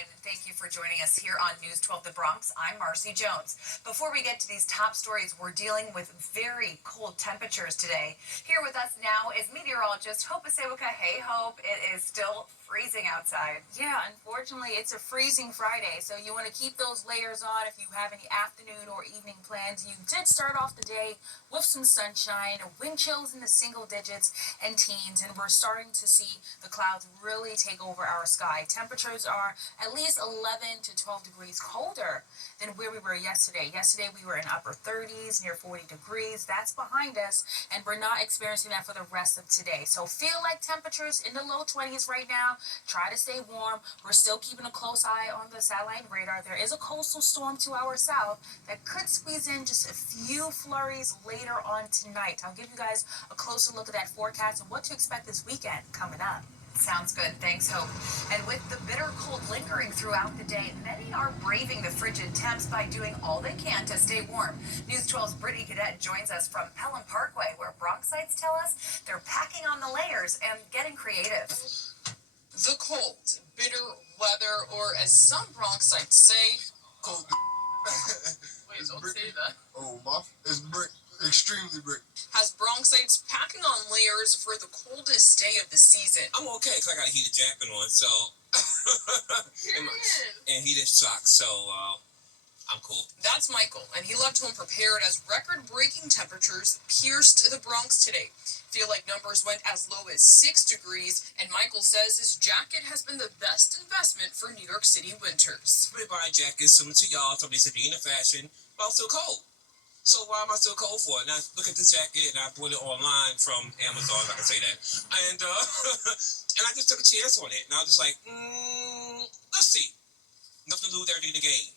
afternoon, and thank you for joining us here on News 12 The Bronx. I'm Marcy Jones. Before we get to these top stories, we're dealing with very cold temperatures today. Here with us now is meteorologist Hope Asewaka. Hey, Hope. It is still freezing outside. Yeah, unfortunately, it's a freezing Friday, so you want to keep those layers on if you have any afternoon or evening plans. You did start off the day with some sunshine, wind chills in the single digits and teens, and we're starting to see the clouds really take over our sky. Temperatures are at least 11 to 12 degrees colder than where we were yesterday. Yesterday, we were in upper 30s, near 40 degrees. That's behind us, and we're not experiencing that for the rest of today. So feel like temperatures in the low 20s right now. Try to stay warm. We're still keeping a close eye on the satellite radar. There is a coastal storm to our south that could squeeze in just a few flurries later on tonight. I'll give you guys a closer look at that forecast and what to expect this weekend coming up. Sounds good. Thanks, Hope. And with the bitter cold lingering throughout the day, many are braving the frigid temps by doing all they can to stay warm. News 12's Brittany Cadet joins us from Pelham Parkway, where Bronxites tell us they're packing on the layers and getting creative. The cold, bitter weather, or as some Bronxites say, cold. Wait, don't say that. Oh, it's extremely brick. Has Bronxites packing on layers for the coldest day of the season. I'm okay because I got a heated jacket on, so and heated socks, so I'm cool. That's Michael, and he left home prepared as record-breaking temperatures pierced the Bronx today. Feel like numbers went as low as 6 degrees, and Michael says his jacket has been the best investment for New York City winters. I buy jackets similar to y'all, somebody said being in fashion, but I'm still cold. So why am I still cold for? And I look at this jacket and I bought it online from Amazon, if I can say that. And and I just took a chance on it. And I was just like, let's see. Nothing to lose, everything to gain.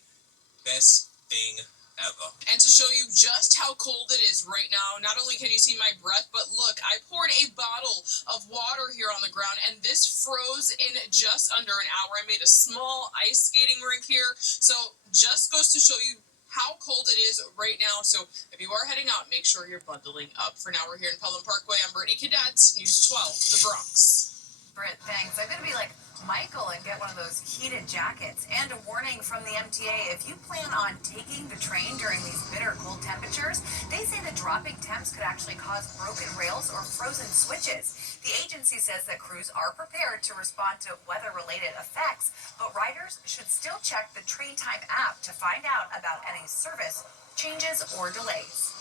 Best thing ever. And to show you just how cold it is right now, not only can you see my breath, but look, I poured a bottle of water here on the ground, and this froze in just under an hour. I made a small ice skating rink here, so just goes to show you how cold it is right now. So if you are heading out, make sure you're bundling up. For now, we're here in Pelham Parkway. I'm Brittany Cadet, News 12, The Bronx. Britt, thanks. I'm going to be like Michael and get one of those heated jackets. And a warning from the MTA, if you plan on taking the train during these bitter cold temperatures, they say the dropping temps could actually cause broken rails or frozen switches. The agency says that crews are prepared to respond to weather-related effects, but riders should still check the Train Time app to find out about any service changes or delays.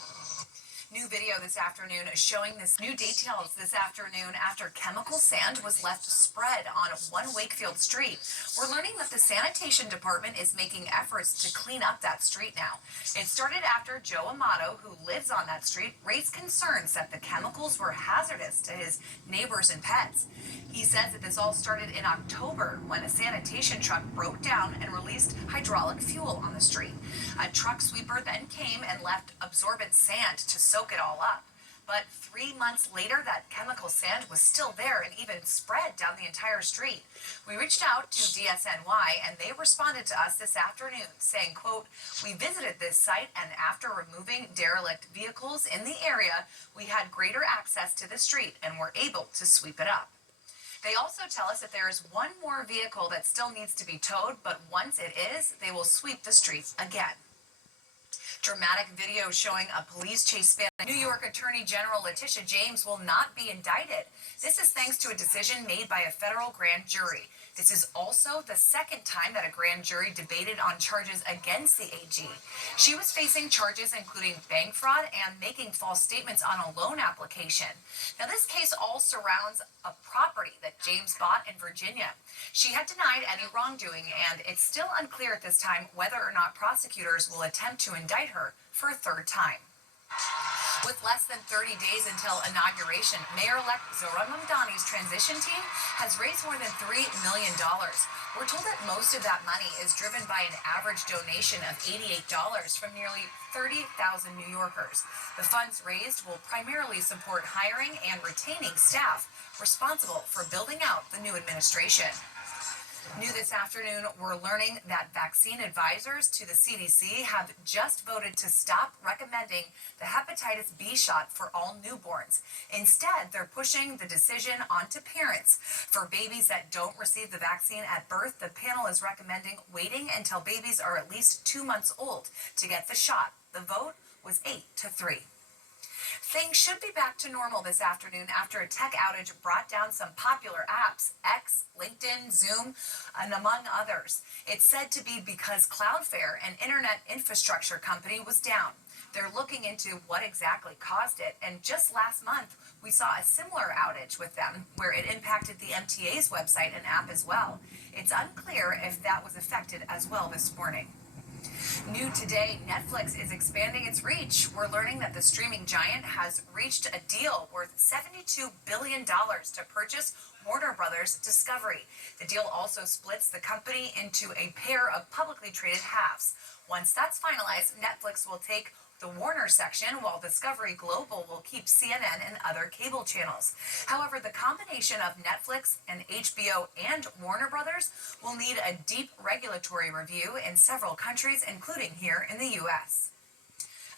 New video this afternoon showing this new details this afternoon after chemical sand was left spread on one Wakefield street. We're learning that the sanitation department is making efforts to clean up that street now. It started after Joe Amato, who lives on that street, raised concerns that the chemicals were hazardous to his neighbors and pets. He says that this all started in October when a sanitation truck broke down and released hydraulic fuel on the street. A truck sweeper then came and left absorbent sand to soak it all up. But 3 months later, that chemical sand was still there and even spread down the entire street. We reached out to DSNY, and they responded to us this afternoon saying, quote, "We visited this site, and after removing derelict vehicles in the area, we had greater access to the street and were able to sweep it up." They also tell us that there is one more vehicle that still needs to be towed, but once it is, they will sweep the streets again. Dramatic video showing a police chase span. New York Attorney General Letitia James will not be indicted. This is thanks to a decision made by a federal grand jury. This is also the second time that a grand jury debated on charges against the AG. She was facing charges including bank fraud and making false statements on a loan application. Now, this case all surrounds a property that James bought in Virginia. She had denied any wrongdoing, and it's still unclear at this time whether or not prosecutors will attempt to indict her for a third time. With less than 30 days until inauguration, Mayor-elect Zohran Mamdani's transition team has raised more than $3 million. We're told that most of that money is driven by an average donation of $88 from nearly 30,000 New Yorkers. The funds raised will primarily support hiring and retaining staff responsible for building out the new administration. New this afternoon, we're learning that vaccine advisors to the CDC have just voted to stop recommending the hepatitis B shot for all newborns. Instead, they're pushing the decision onto parents. For babies that don't receive the vaccine at birth, the panel is recommending waiting until babies are at least 2 months old to get the shot. The vote was 8-3. Things should be back to normal this afternoon after a tech outage brought down some popular apps, X, LinkedIn, Zoom, and among others. It's said to be because Cloudflare, an internet infrastructure company, was down. They're looking into what exactly caused it, and just last month, we saw a similar outage with them, where it impacted the MTA's website and app as well. It's unclear if that was affected as well this morning. New today, Netflix is expanding its reach. We're learning that the streaming giant has reached a deal worth $72 billion to purchase Warner Brothers Discovery. The deal also splits the company into a pair of publicly traded halves. Once that's finalized, Netflix will take the Warner section, while Discovery Global will keep CNN and other cable channels. However, the combination of Netflix and HBO and Warner Brothers will need a deep regulatory review in several countries, including here in the U.S.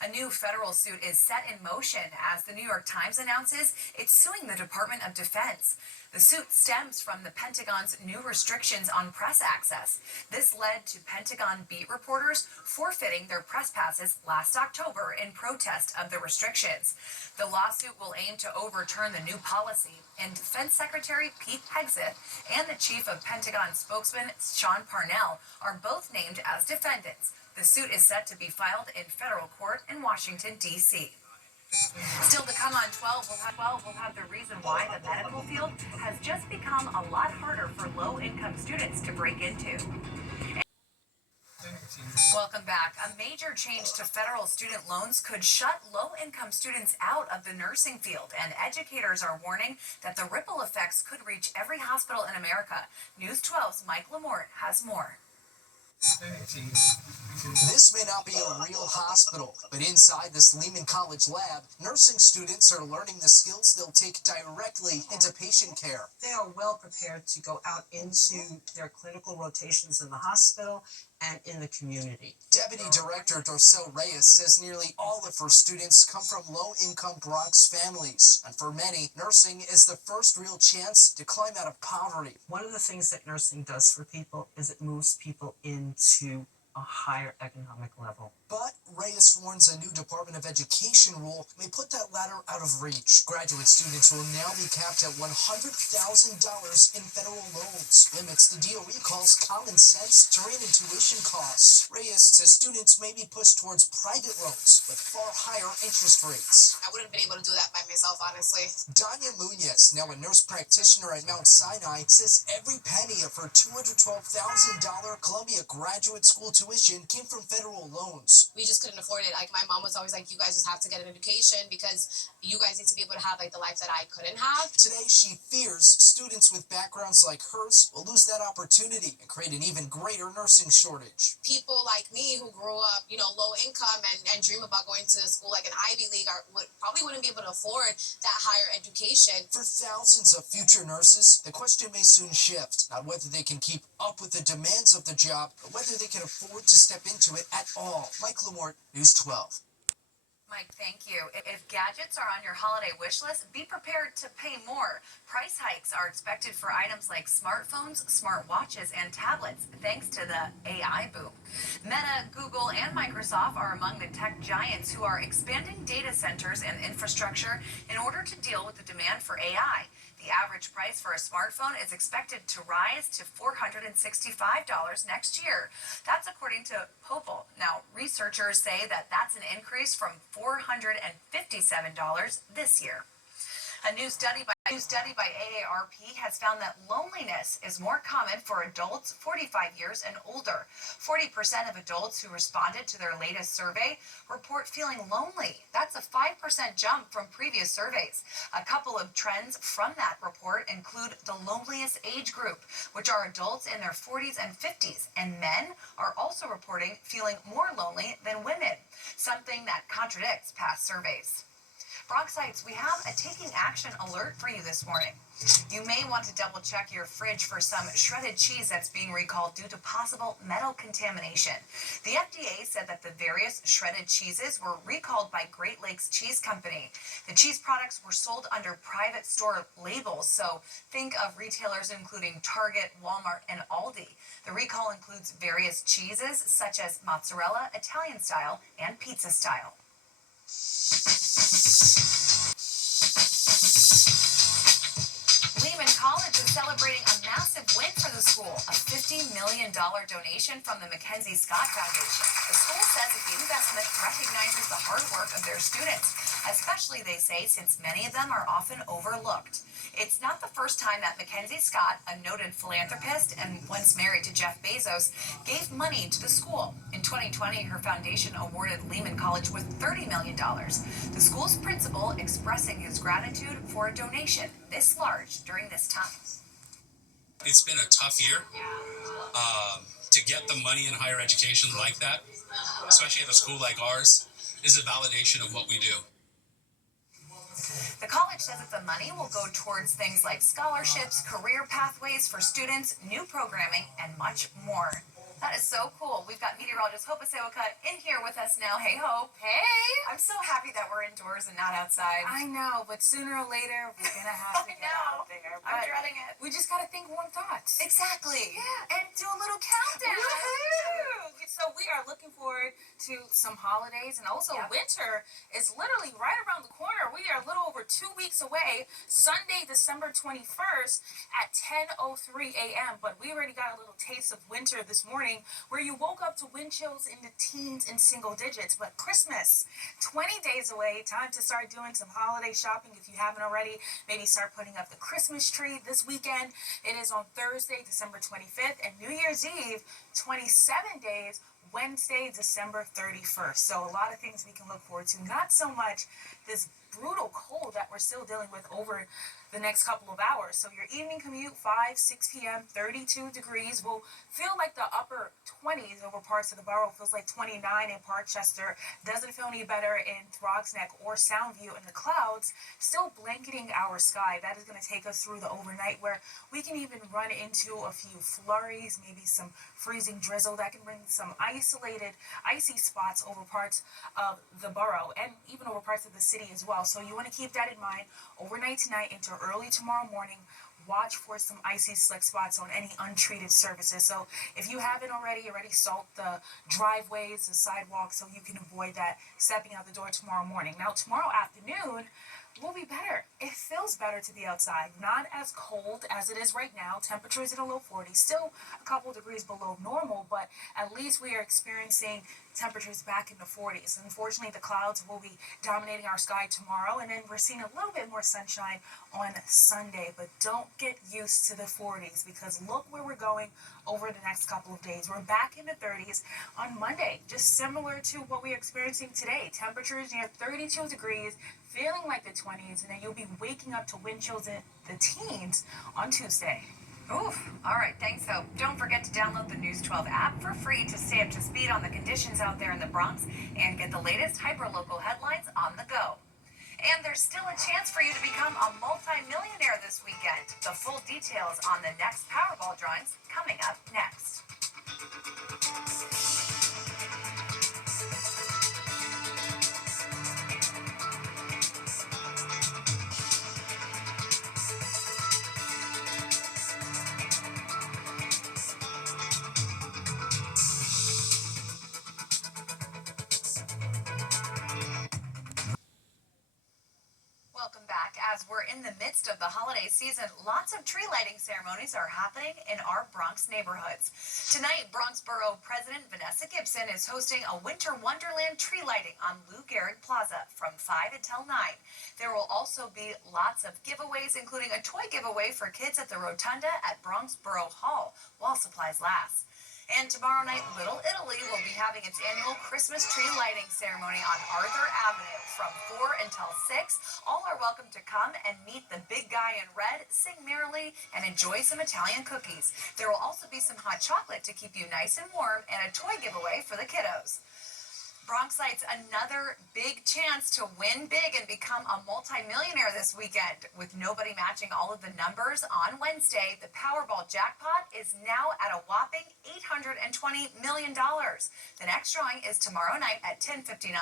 A new federal suit is set in motion as the New York Times announces it's suing the Department of Defense. The suit stems from the Pentagon's new restrictions on press access. This led to Pentagon beat reporters forfeiting their press passes last October in protest of the restrictions. The lawsuit will aim to overturn the new policy, and Defense Secretary Pete Hegseth and the chief of Pentagon spokesman Sean Parnell are both named as defendants. The suit is set to be filed in federal court in Washington, D.C. Still to come on 12, we'll have the reason why the medical field has just become a lot harder for low-income students to break into. Welcome back. A major change to federal student loans could shut low-income students out of the nursing field, and educators are warning that the ripple effects could reach every hospital in America. News 12's Mike Lamort has more. This may not be a real hospital, but inside this Lehman College lab, nursing students are learning the skills they'll take directly into patient care. They are well prepared to go out into their clinical rotations in the hospital and in the community. Deputy Director Dorcel Reyes says nearly all of her students come from low-income Bronx families, and for many, nursing is the first real chance to climb out of poverty. One of the things that nursing does for people is it moves people into a higher economic level. But Reyes warns a new Department of Education rule may put that ladder out of reach. Graduate students will now be capped at $100,000 in federal loans. Limits the DOE calls common sense during tuition costs. Reyes says students may be pushed towards private loans with far higher interest rates. I wouldn't have been able to do that by myself, honestly. Danya Munoz, now a nurse practitioner at Mount Sinai, says every penny of her $212,000 Columbia graduate school tuition came from federal loans. We just couldn't afford it. Like, my mom was always like, you guys just have to get an education because you guys need to be able to have like the life that I couldn't have. Today, she fears students with backgrounds like hers will lose that opportunity and create an even greater nursing shortage. People like me who grew up, low income and dream about going to school like an Ivy League probably wouldn't be able to afford that higher education. For thousands of future nurses, the question may soon shift, not whether they can keep up with the demands of the job, but whether they can afford to step into it at all. Mike Lamort, News 12. Mike, thank you. If gadgets are on your holiday wish list, be prepared to pay more. Price hikes are expected for items like smartphones, smartwatches, and tablets, thanks to the AI boom. Meta, Google, and Microsoft are among the tech giants who are expanding data centers and infrastructure in order to deal with the demand for AI. The average price for a smartphone is expected to rise to $465 next year. That's according to Popl. Now, researchers say that that's an increase from $457 this year. A new study by AARP has found that loneliness is more common for adults 45 years and older. 40% of adults who responded to their latest survey report feeling lonely. That's a 5% jump from previous surveys. A couple of trends from that report include the loneliest age group, which are adults in their 40s and 50s, and men are also reporting feeling more lonely than women, something that contradicts past surveys. Bronxites, we have a taking action alert for you this morning. You may want to double check your fridge for some shredded cheese that's being recalled due to possible metal contamination. The FDA said that the various shredded cheeses were recalled by Great Lakes Cheese Company. The cheese products were sold under private store labels, so think of retailers including Target, Walmart, and Aldi. The recall includes various cheeses such as mozzarella, Italian style, and pizza style. Lehman College is celebrating a massive win for the school, a $50 million donation from the Mackenzie Scott Foundation. The school says that the investment recognizes the hard work of their students, especially, they say, since many of them are often overlooked. It's not the first time that Mackenzie Scott, a noted philanthropist and once married to Jeff Bezos, gave money to the school. In 2020, her foundation awarded Lehman College with $30 million. The school's principal expressing his gratitude for a donation this large during this time. It's been a tough year to get the money in higher education like that, especially at a school like ours, is a validation of what we do. The college says that the money will go towards things like scholarships, career pathways for students, new programming, and much more. That is so cool. We've got meteorologist Hope Aseoka in here with us now. Hey, Hope. Hey! I'm so happy that we're indoors and not outside. I know, but sooner or later, we're going to have to get out there. I'm dreading it. We just got to think warm thoughts. Exactly. Yeah, and do a little countdown. Woohoo! So we are looking forward to some holidays, and also winter is literally right around the corner. We are a little over 2 weeks away, Sunday, December 21st at 10:03 a.m., but we already got a little taste of winter this morning, where you woke up to wind chills in the teens and single digits. But Christmas, 20 days away, time to start doing some holiday shopping if you haven't already. Maybe start putting up the Christmas tree this weekend. It is on Thursday, December 25th, and New Year's Eve, 27 days, Wednesday, December 31st. So a lot of things we can look forward to. Not so much this brutal cold that we're still dealing with over the next couple of hours. So your evening commute, 6 p.m., 32 degrees, will feel like the upper 20s over parts of the borough. Feels like 29 in Parkchester. Doesn't feel any better in Bronx Neck or Soundview. And the clouds still blanketing our sky. That is going to take us through the overnight, where we can even run into a few flurries, maybe some freezing drizzle that can bring some isolated icy spots over parts of the borough and even over parts of the city as well. So you want to keep that in mind overnight tonight into early tomorrow morning. Watch for some icy slick spots on any untreated surfaces. So if you haven't already salt the driveways, the sidewalks, so you can avoid that stepping out the door tomorrow morning. Now tomorrow afternoon will be better. It feels better to be outside. Not as cold as it is right now. Temperatures in the low 40s, still a couple degrees below normal, but at least we are experiencing temperatures back in the 40s. Unfortunately, the clouds will be dominating our sky tomorrow, and then we're seeing a little bit more sunshine on Sunday, but don't get used to the 40s, because look where we're going over the next couple of days. We're back in the 30s on Monday, just similar to what we're experiencing today. Temperatures near 32 degrees, feeling like the 20s, and then you'll be waking up to wind chills in the teens on Tuesday. Oof. All right, thanks, Hope. Don't forget to download the News 12 app for free to stay up to speed on the conditions out there in the Bronx and get the latest hyperlocal headlines on the go. And there's still a chance for you to become a multi-millionaire this weekend. The full details on the next Powerball drawings coming up next. Welcome back. As we're in the midst of the holiday season, lots of tree lighting ceremonies are happening in our Bronx neighborhoods. Tonight, Bronx Borough President Vanessa Gibson is hosting a Winter Wonderland tree lighting on Lou Gehrig Plaza from 5 until 9. There will also be lots of giveaways, including a toy giveaway for kids at the Rotunda at Bronx Borough Hall while supplies last. And tomorrow night, Little Italy will be having its annual Christmas tree lighting ceremony on Arthur Avenue from 4 until 6. All are welcome to come and meet the big guy in red, sing merrily, and enjoy some Italian cookies. There will also be some hot chocolate to keep you nice and warm and a toy giveaway for the kiddos. Bronxites another big chance to win big and become a multimillionaire this weekend. With nobody matching all of the numbers on Wednesday, the Powerball jackpot is now at a whopping $820 million. The next drawing is tomorrow night at 10:59,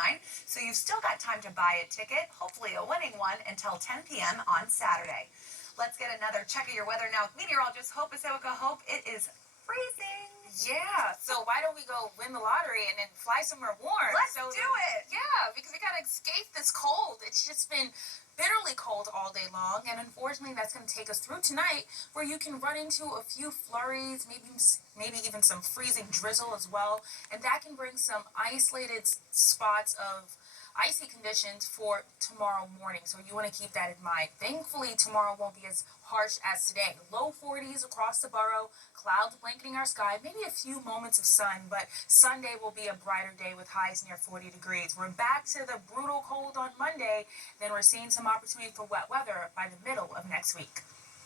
so you've still got time to buy a ticket, hopefully a winning one, until 10 p.m. on Saturday. Let's get another check of your weather now with meteorologist Hope Asewaka. Hope, it is freezing. Yeah, so why don't we go win the lottery and then fly somewhere warm? Let's do it. Yeah, because we gotta escape this cold. It's just been bitterly cold all day long, and unfortunately that's going to take us through tonight, where you can run into a few flurries, maybe even some freezing drizzle as well, and that can bring some isolated spots of icy conditions for tomorrow morning, so you want to keep that in mind. Thankfully, tomorrow won't be as harsh as today. Low 40s across the borough, clouds blanketing our sky, maybe a few moments of sun, but Sunday will be a brighter day with highs near 40 degrees. We're back to the brutal cold on Monday, then we're seeing some opportunity for wet weather by the middle of next week.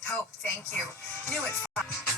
Hope, thank you. New at 5.